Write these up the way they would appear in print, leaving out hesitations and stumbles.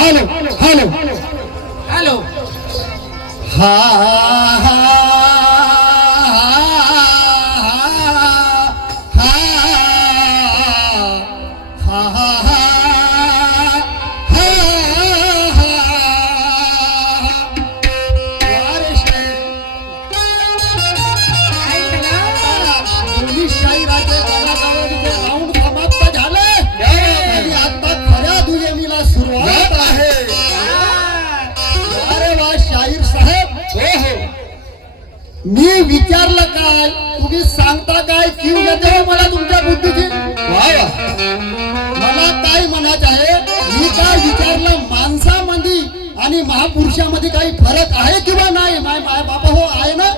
Hello hello hello हा हा मी विचारलं काय तुम्ही सांगता काय की येते मला तुमच्या बुद्धीची मला काय म्हणायचं आहे मी काय विचारलं माणसामध्ये आणि महापुरुषामध्ये काही फरक आहे किंवा नाही माय बाबा हो आहे ना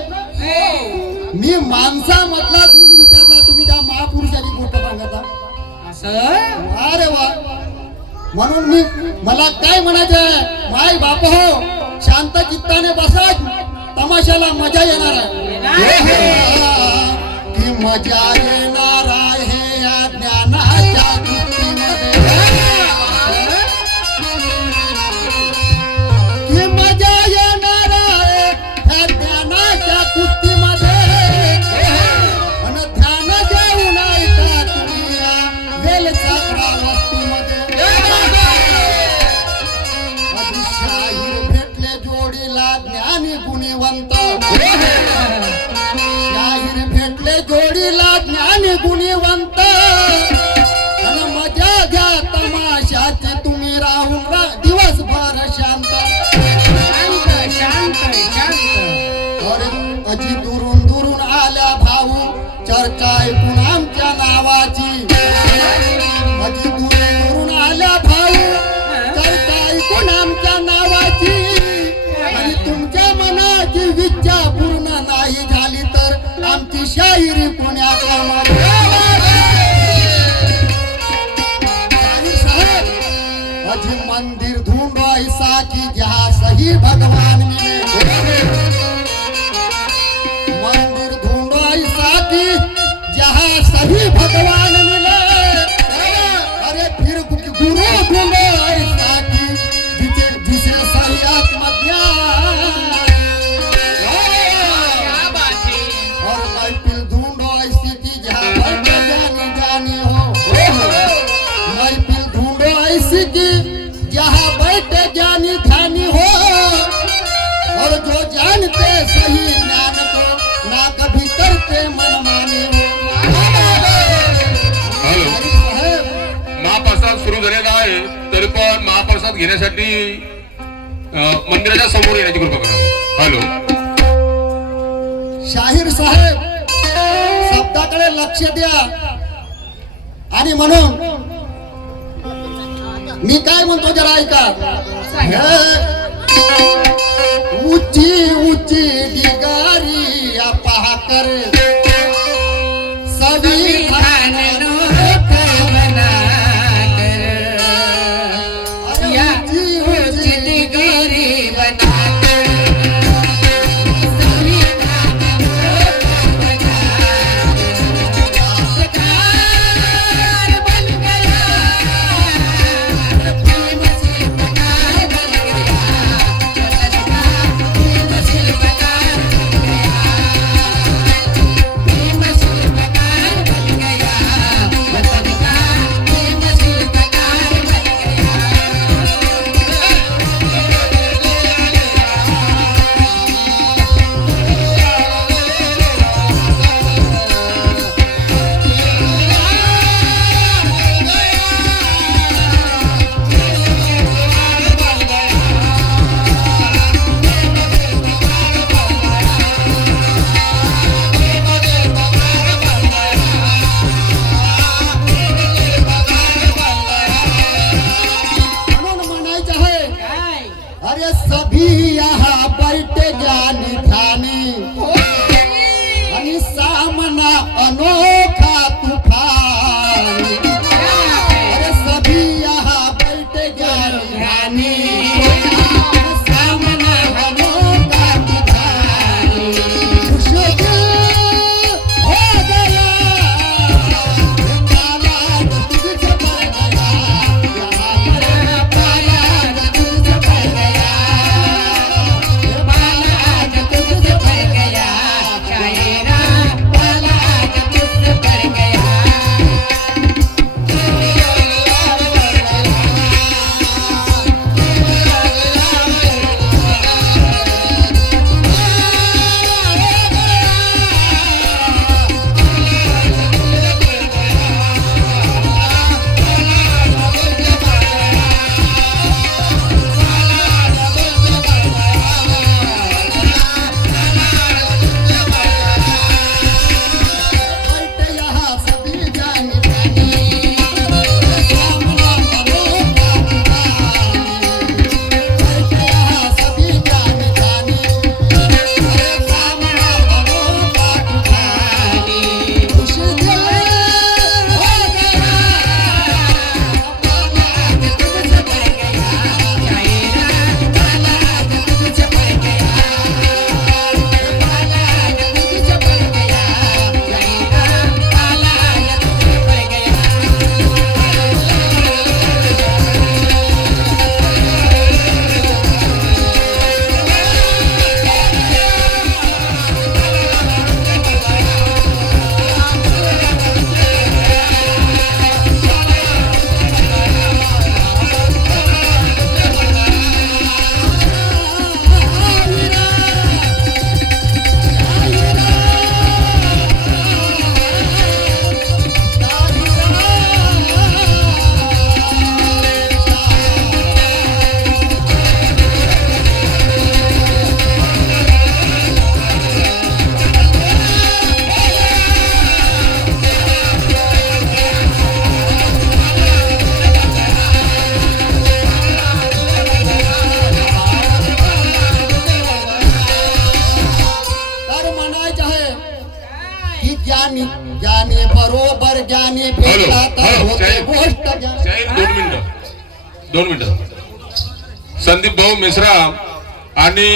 मी माणसामधला गुण विचारला तुम्ही त्या महापुरुषाची गोष्ट सांगता असं अरे वा म्हणून मी मला काय म्हणायचं आहे माय बाप हो शांत चित्ताने बसा तमाशाला मजा येणार आहे की मजा येणार आहे या ज्ञानाच्या की मजा येणार आहे ह्या ज्ञानाच्या कुस्तीमध्ये आणि ध्यान देऊन ऐका तुम्ही वेलचाकरा वस्तीमध्ये शाहीर भेटले जोडीला ज्ञानी गुणीवंत शाहीर भेटले जोडीला ज्ञानी गुणीवंत आणि मजा घ्या तमाशाची तुम्ही राहून दिवसभर शांत शांत शांत अरे अजी दुरून दुरून आल्या भाऊ चर्चा ऐकून आमच्या नावाची अजी दुरून दुरून आल्या भाऊ चर्चा ऐकून आमच्या नावाची आणि तुमच्या मनाची इच्छा पूर्ण नाही झाली तर आमची शाहिरी पुण्याच्या साहेब अजी मंदिर ढूंढो ऐसा की जहाँ सही भगवान मिले मंदिर ढूंढो ऐसा की जहाँ सही भगवान मिले अरे फिर गुरु ढूंढो ऐसा की जिसे सही आत्मज्ञान और महफिल ढूंढो ऐसी की जहाँ बैठे जानी जानी हो महफिल ढूंढो ऐसी की जहाँ बैठे जानी ध्यानी हो और जो जानते सही ज्ञान को ना कभी करते मनमानी महाप्रसाद सुरू झालेला आहे तरी पण महाप्रसाद घेण्यासाठी मंदिराच्या समोर येण्याची कृपा करा. हॅलो शाहीर साहेब शब्दाकडे लक्ष द्या आणि म्हणून मी काय म्हणतो जरा ऐका ऊंची ऊंची डिगारी या पहा कर सभी सभी यहाँ बैठे ज्ञानी ध्यानी आणि सामना अनोखा तूफान अरे सभी यहाँ बैठे ज्ञानी ध्यानी सामना अनोखा तूफान मुश्किल हो गया काला तुझसे पड़ गया यहाँ पर पाया ज्ञानी भेटला तर हॅलो, होते शाहीर. गोष्ट ज्ञान. शाहीर, 2 मिनिटं संदीप भाऊ मेश्राम आणि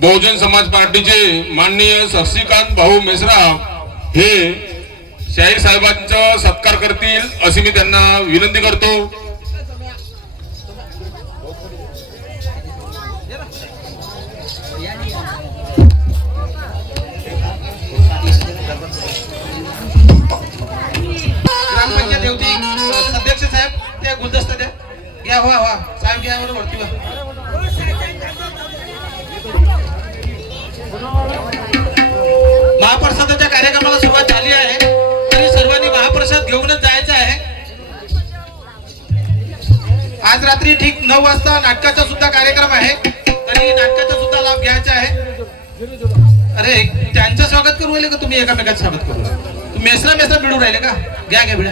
बहुजन समाज पार्टीचे माननीय शशिकांत भाऊ मेश्राम हे शाहीर साहेबांचा सत्कार करतील अशी मी त्यांना विनंती करतो. ग्रामपंचायत देवती अध्यक्ष साहेब त्या गुलदस्ता द्या. घ्या वा साहेब घ्या वरती वा. महाप्रसादाच्या कार्यक्रमाला सुरुवात झाली आहे. तरी सर्वांनी महाप्रसाद घेऊनच जायचं आहे. आज रात्री ठीक 9 वाजता नाटकाचा सुद्धा कार्यक्रम आहे. तरी नाटकाचा सुद्धा लाभ घ्यायचा आहे. अरे त्यांचं स्वागत करू राहिले का तुम्ही एकामेकाचं स्वागत करू? तुम्ही मेसरा भिडू राहिले का? घ्या भिडा.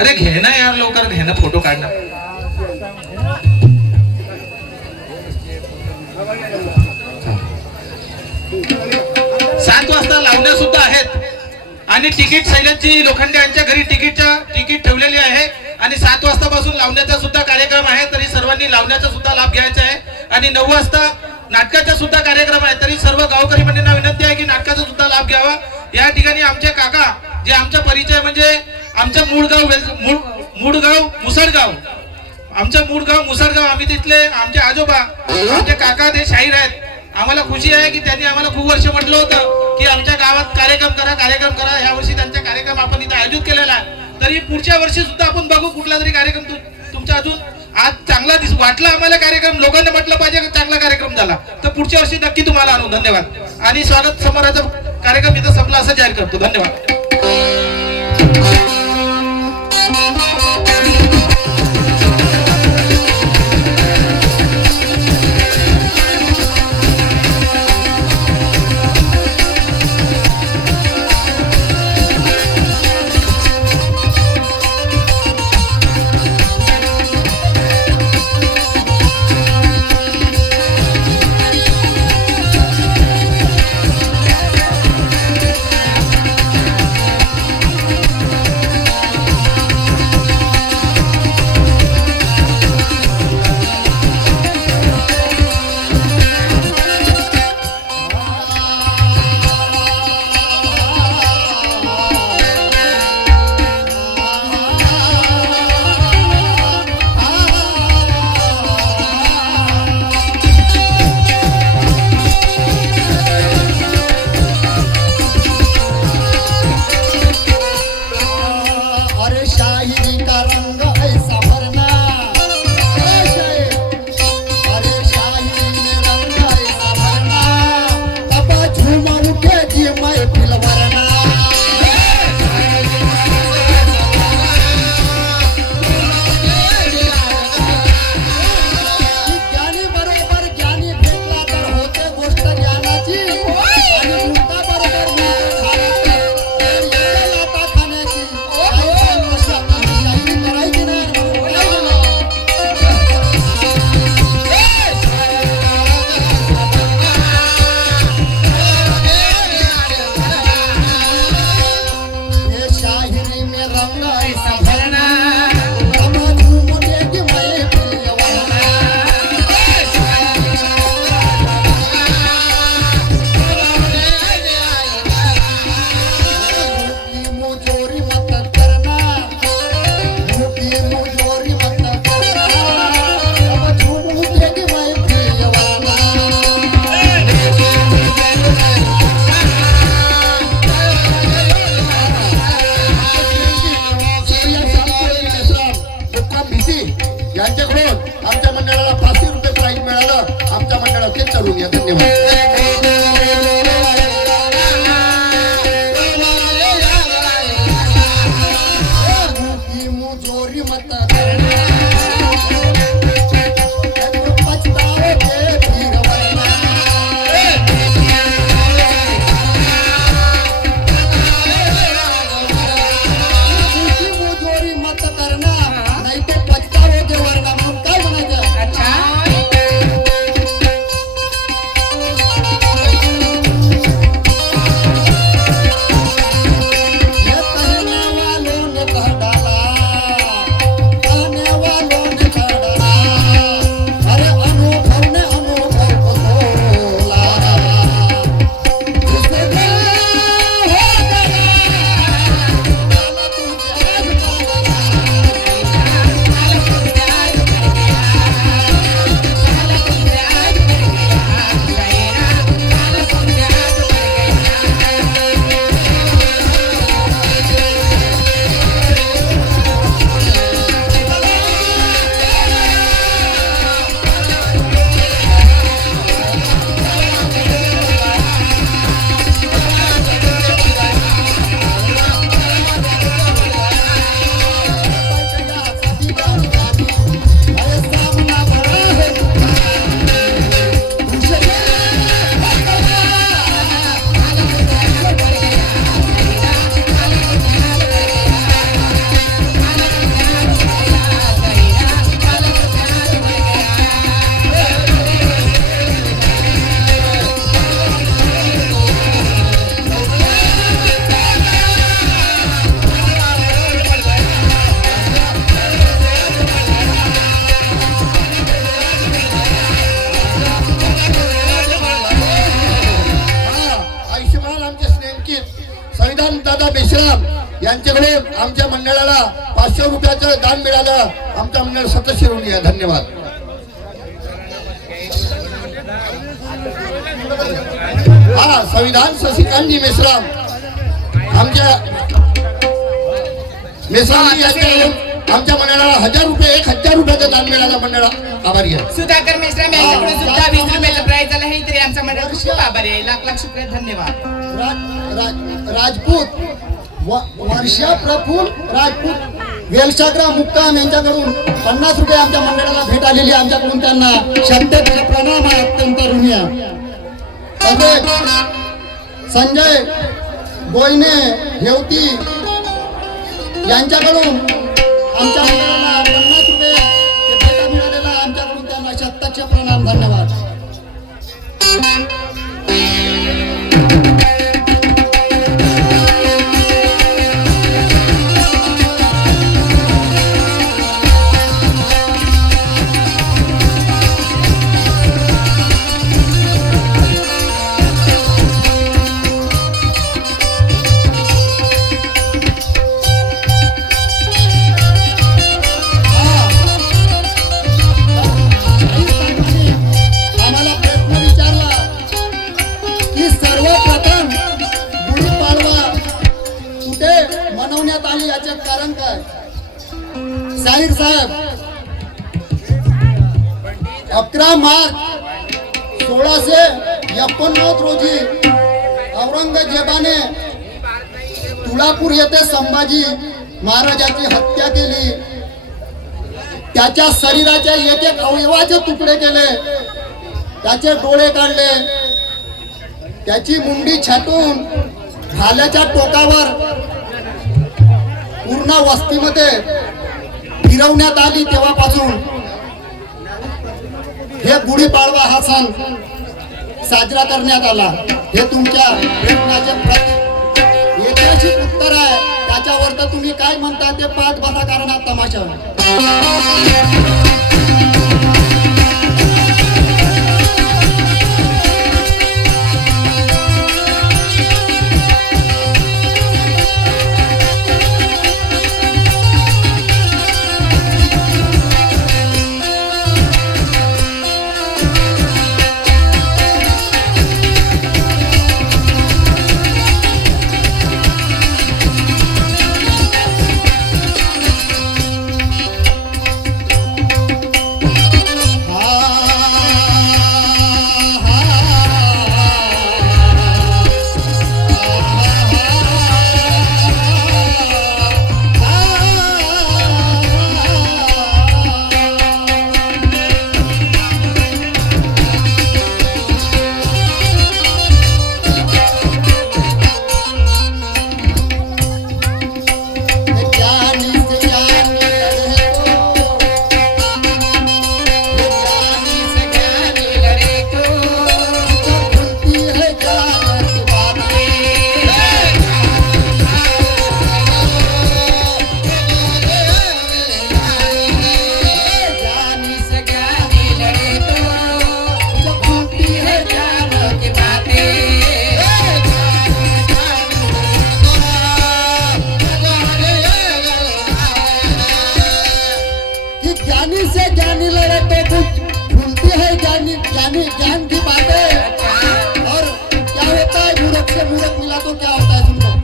अरे घे ना यार, लवकर घे ना, फोटो काढणं. सात वाजता लावण्या सुद्धा आहेत आणि तिकीट शैलजी लोखंडे यांच्या घरी तिकीट ठेवलेली आहे आणि 7 वाजतापासून लावण्याचा सुद्धा कार्यक्रम आहे. तरी सर्वांनी लावण्याचा सुद्धा लाभ घ्यायचा आहे आणि 9 वाजता नाटकाचा सुद्धा कार्यक्रम आहे. तरी सर्व गावकरी मंडळींना विनंती आहे की नाटकाचा सुद्धा लाभ घ्यावा. या ठिकाणी आमचे काका जे आमचा परिचय म्हणजे आमचं मूळगाव मुसळगाव, आमचं मूळगाव मुसळगाव, आम्ही तिथले आमचे आजोबा आमचे काका ते शाहीर आहेत. आम्हाला खुशी आहे की त्यांनी आम्हाला खूप वर्ष म्हटलं होतं की आमच्या गावात कार्यक्रम करा. या वर्षी त्यांचा कार्यक्रम आपण इथे आयोजित केलेला आहे. तरी पुढच्या वर्षी सुद्धा आपण बघू कुठला तरी कार्यक्रम तुमचा अजून आज चांगला वाटला आम्हाला कार्यक्रम, लोकांना म्हटलं पाहिजे की चांगला कार्यक्रम झाला तर पुढच्या वर्षी नक्की तुम्हाला आणू. धन्यवाद. आणि स्वागत समारोहाचा कार्यक्रम इथं संपला असं जाहीर करतो. धन्यवाद. यांच्याकडून आमच्या मंडळाला 500 रुपये प्राईज मिळालं. आमच्या मंडळात ते चालून या. मुजोरी मत यांच्याकडे आमच्या मंडळाला 500 रुपयाचं दान मिळालं. आमच्या मंडळ सतत शिरवली आहे. धन्यवाद. हा संविधान शशिकांतजी मेश्राम आमच्या मेश्रामजी यांच्याकडून आमच्या मंडळाला 1000 रुपयाचं दान मिळालं. मंडळा आभारी आहे. सुधाकर मेश्राम यांच्याकडून सुद्धा 20 रुपयाचं प्राइज झालं आहे. तरी आमचा मंडळ खूप आभारी आहे. लाख लाख शुक्रिया. धन्यवाद. राजपूत वर्षा प्रफुल राजपूत वेलसाग्रा मुक्काम यांच्याकडून 50 रुपये आमच्या मंडळाला भेट आलेली. आमच्याकडून त्यांना शब्दाचे प्रणाम आहे. अत्यंत ऋणी. संजय गोयने हेवती यांच्याकडून आमच्या मंडळाला 50 रुपये भेट मिळालेला. आमच्याकडून त्यांना शब्दाचे प्रणाम. धन्यवाद. आम्हाला प्रश्न विचारला की सर्वप्रथम गुढीपाडवा कुठे मनवण्यात आली, याचे कारण काय? साहिर साहेब 11 मार्च 1689 रोजी औरंगजेबाने तुळापूर येथे संभाजी महाराजाची हत्या केली. त्याच्या शरीराच्या एक एक अवयवाचे तुकडे केले. त्याचे डोळे काढले. त्याची मुंडी छाटून भाल्याच्या टोकावर पूर्ण वस्तीमध्ये फिरवण्यात आली. तेव्हापासून हे गुढीपाडवा हा सण साजरा करण्यात आला. हे तुमच्या प्रश्नाचे ऐतिहासिक उत्तर आहे. त्याच्यावर तर तुम्ही काय म्हणता ते पाच बसा, कारण हा तमाशा आहे. ज्ञान की बातें और क्या होता है मूर्ख से मूर्ख मिला तो क्या होता है, सुन लो।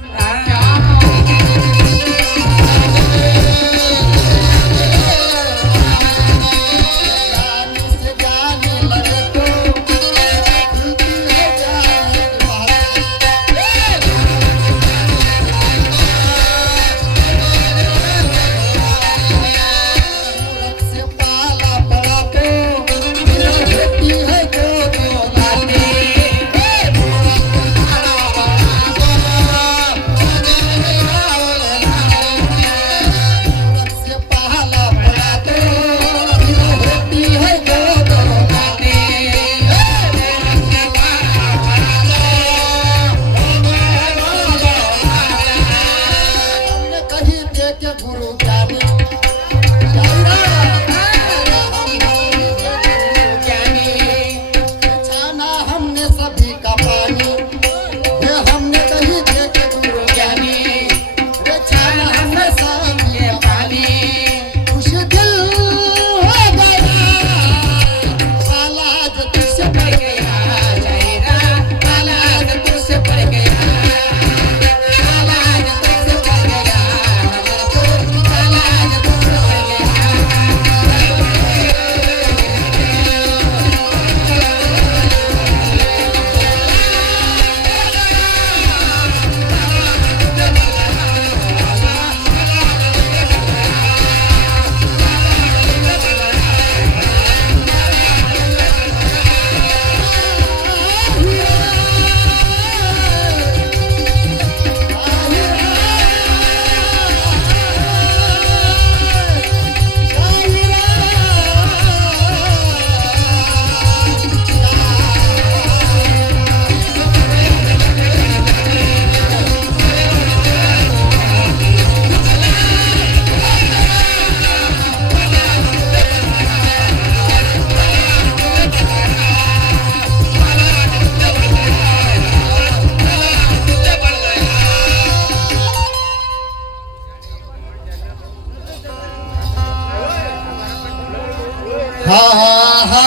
हा हा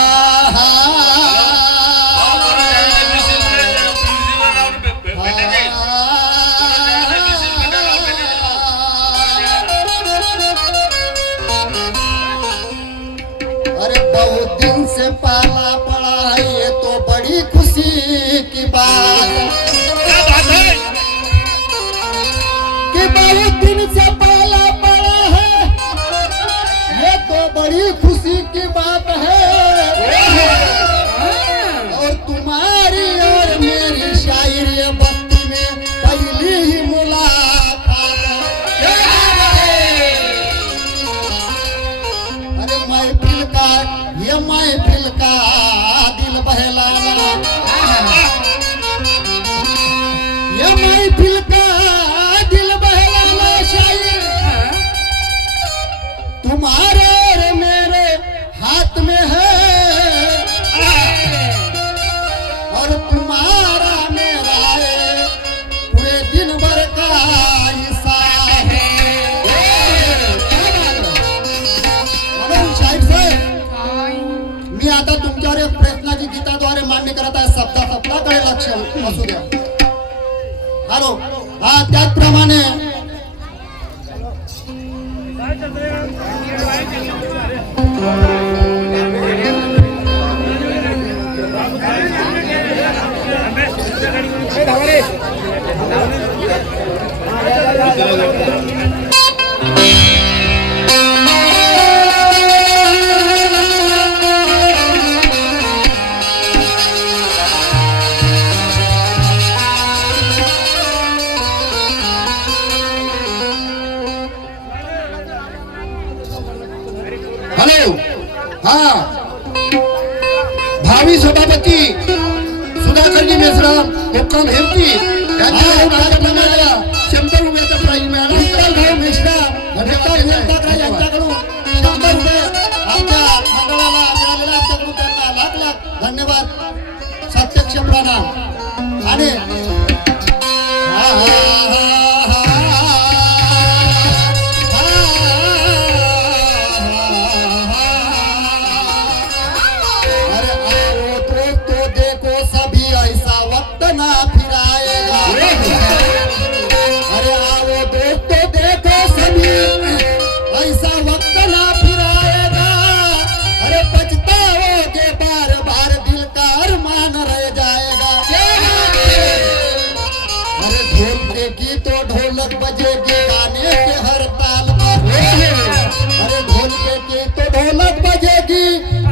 हा अरे बहुत दिन से पाला पड़ा है ये तो बड़ी खुशी की बात कि बहुत दिन से पाला पड़ा है ये तो बड़ी खुशी की बात है और तुम्हारी और मेरी शायरी बस्ती में पहली ही मुलाकात है। अरे महफिल का ये महफिल का दिल बहलाना ये महफिल का दिल बहलाना शायर तुम्हारे और मेरे हाथ में है और तुम्हारा मेरा है पूरे दिन भर का हिस्सा है। म्हणून शाहीर साहेब मी आता तुमच्यावर एक प्रयत्नाची गीताद्वारे मान्य करत आहे शब्दाकडे लक्ष असू द्या. हॅलो हा त्याचप्रमाणे हॅलो हा भावी सभापती सुधाकरजी मेश्राम कोकण हेमती यांच्या कार्यक्रमाला 100 रुपयाचा प्राईज मिळाला. भाऊ मेश्राम यांच्याकडून 100 रुपये आमच्या मंडळाला मिळालेला आमच्याकडून त्यांना लाख लाख धन्यवाद प्रत्यक्ष प्रणाम. आणि हा हा हा ना फिराएगा अरे आओ दोस्तों देखो सभी ऐसा वक्त ना फिराएगा अरे पछताओगे बार बार दिल का अरमान रह जाएगा. अरे ढोल की तो ढोलक बजेगी गाने के हर ताल पर अरे ढोल की तो ढोलक बजेगी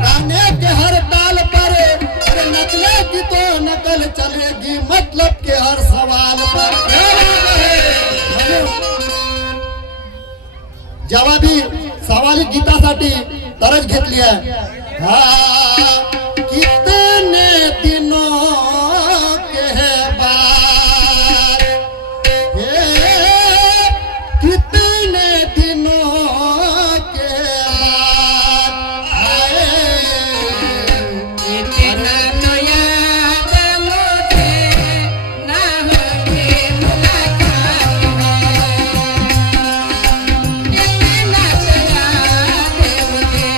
गाने के हर ताल पर अरे नकले की तो नकल चलेगी मतलब के हर सवाल पर. जवाबी सवाली गीतासाठी तरज घेतली आहे. हा कितने दिनों के है बात कितने दिनों के बाद इतना तो याद मुझे ना होगी मुलाकात इतना तो याद मुझे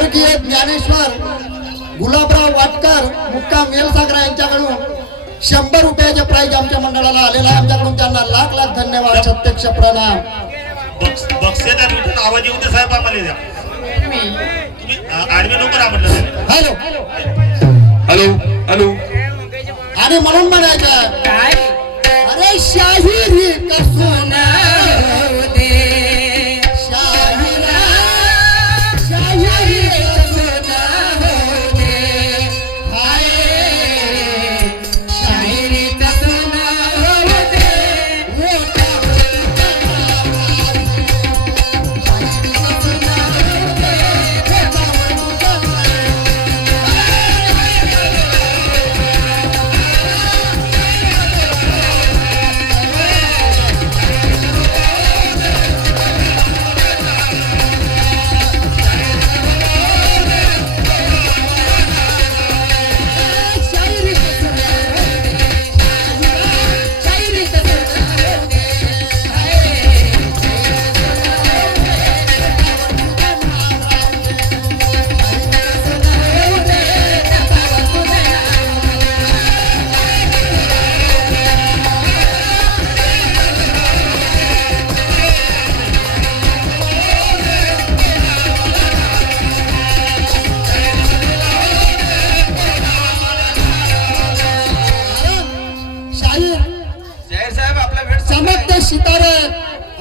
स्वर्गीय ज्ञानेश्वर गुलाबराव वाटकर मुक्काम वेलसागरा यांच्याकडून 100 रुपयाचे प्राइज आमच्या मंडळाला आलेला आहे. आमच्याकडून त्यांना लाख लाख धन्यवाद, प्रत्यक्ष प्रणाम. बक्षेदार विठून आवाज येऊ दे साहेब आम्हाला द्या. तुम्ही आडवे नको राहा म्हटलं. हॅलो हॅलो हॅलो आणि म्हणून म्हणायचं काय अरे शाहिरी कसून शाहिरा शाहिरी कसून हाय शाहिरीचा सोना होते जाहीर साहेब आपला वेळ चमकते सितारे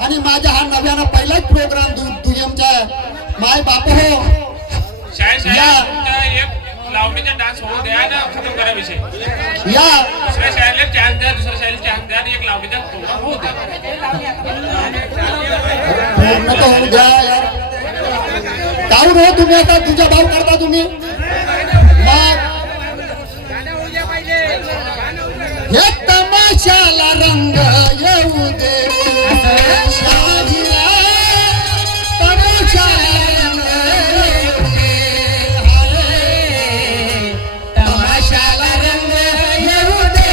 आणि माझ्या हा नव्यानं पहिलाच प्रोग्राम दुय्यमचा माय बाप हो शाळेत या. एक लावणीचा डान्स होऊ द्या ना खतम करा विषय या दुसऱ्या शाळेला चान्स द्या दुसऱ्या शाळेला चान्स द्या आणि एक लावणीचा प्रोग्राम होऊ द्या पूर्ण तर होऊ द्या यार. काहून हो तुम्ही आता तुझा भाव करता तुम्ही मग हे तमाशाला रंग येऊ दे शाहिरा, तमाशाला रंग येऊ दे. हाय, तमाशाला रंग येऊ दे.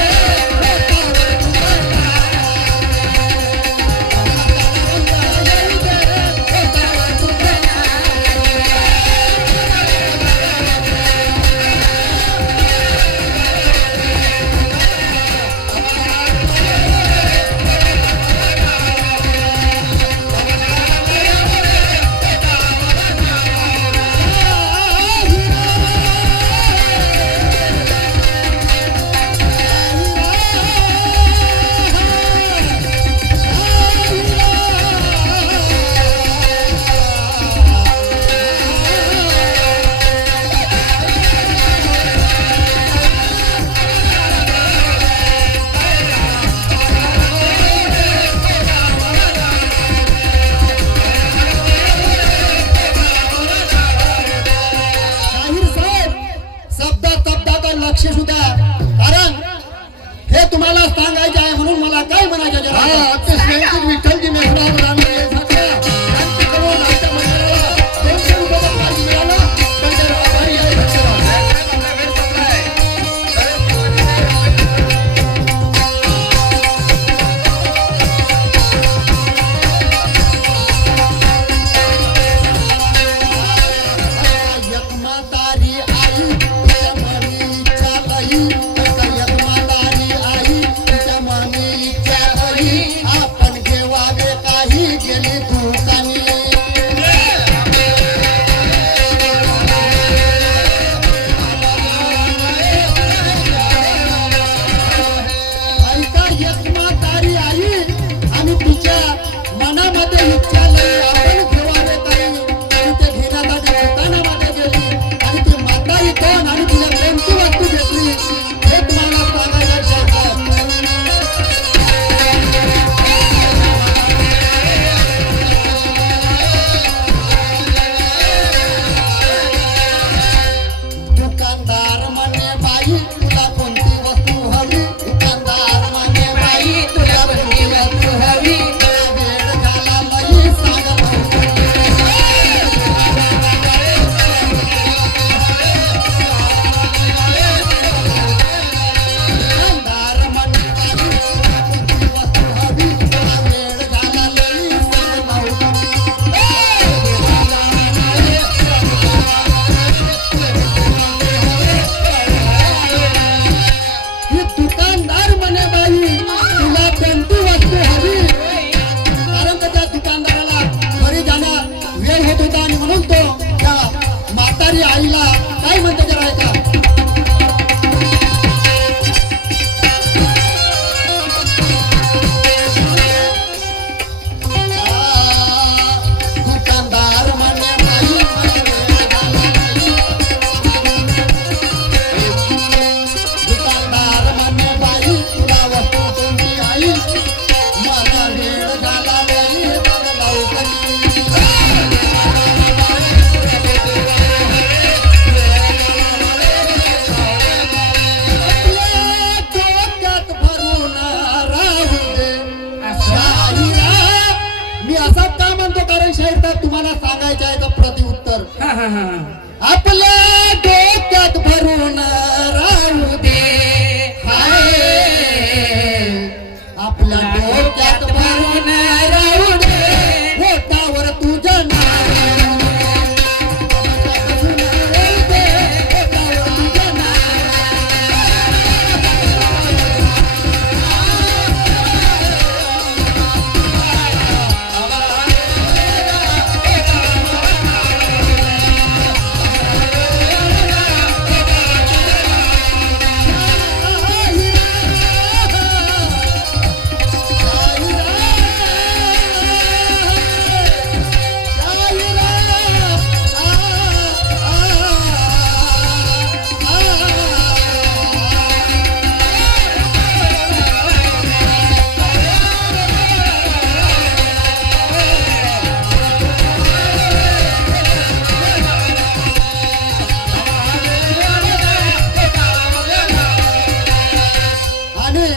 आणि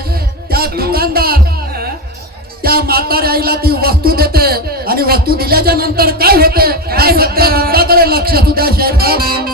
त्या दुकानदार त्या म्हाताऱ्या आईला ती वस्तू देते आणि वस्तू दिल्याच्या नंतर काय होते काय सत्य मुद्द्याकडे लक्ष सुद्धा शाहीर साहेब.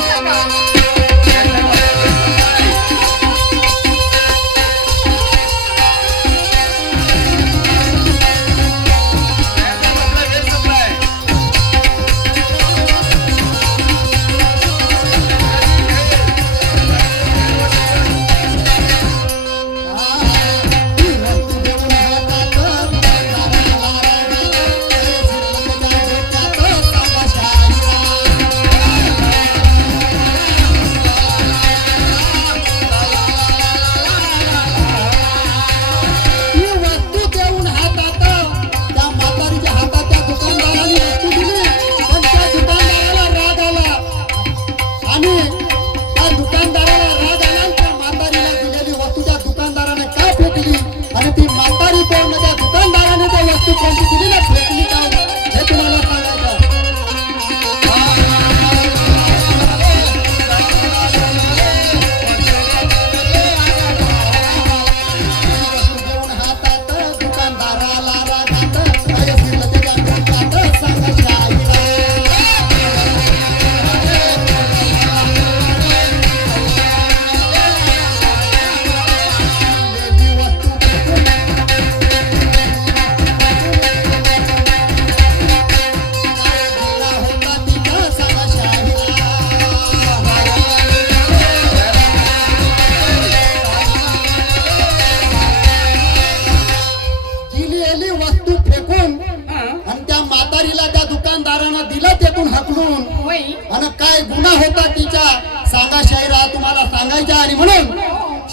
आणि काय गुन्हा होता तिच्या सांगा शाहिरा तुम्हाला सांगायच्या आणि म्हणून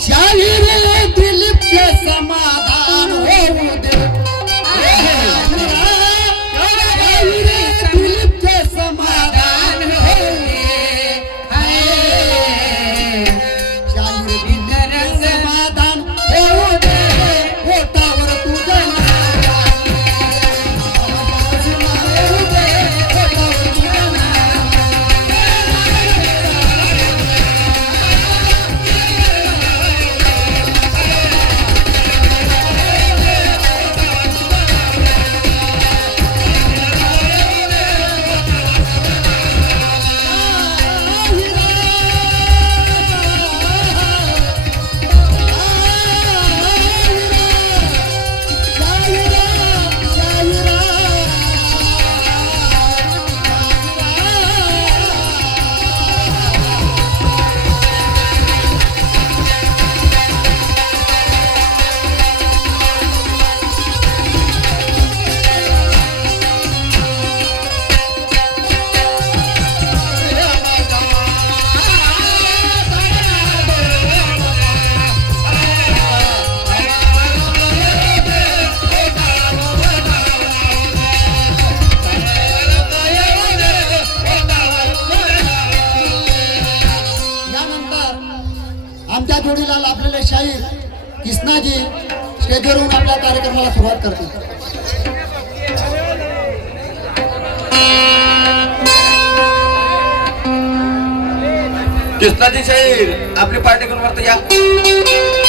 शाहिर दिलीपचे समाधान होऊ दे. शाहिर दिलीपचे समाधान होऊ दे. शाहिर दिलीपचे समाधान होऊ दे. पोटावर तुझं आमच्या जोडीला लाभलेले शाहीर कृष्णाजी स्टेजवरून आपल्या कार्यक्रमाला सुरुवात करतील. कृष्णाजी शाहीर आपली पार्टी करून या.